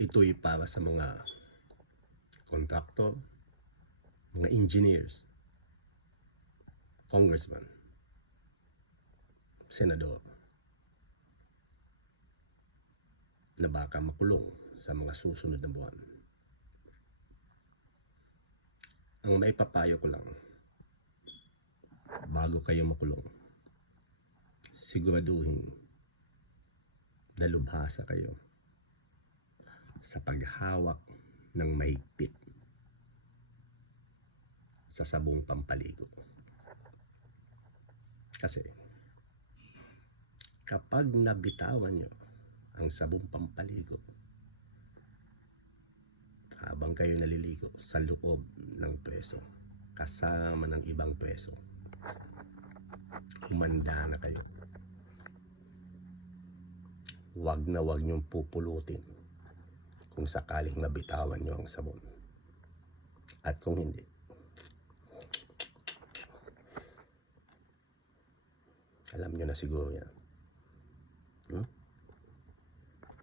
Ito'y para sa mga kontraktor, mga engineers, congressman, senador, na baka makulong sa mga susunod na buwan. Ang maipapayo ko lang, bago kayo makulong, siguraduhin na lubhasa kayo sa paghawak ng mahigpit sa sabong pampaligo. Kasi kapag nabitawan nyo ang sabong pampaligo habang kayo naliligo sa loob ng preso kasama ng ibang preso, humanda na kayo. Wag na wag nyong pupulutin kung sakaling nabitawan nyo ang sabon. At kung hindi, alam nyo na siguro yan.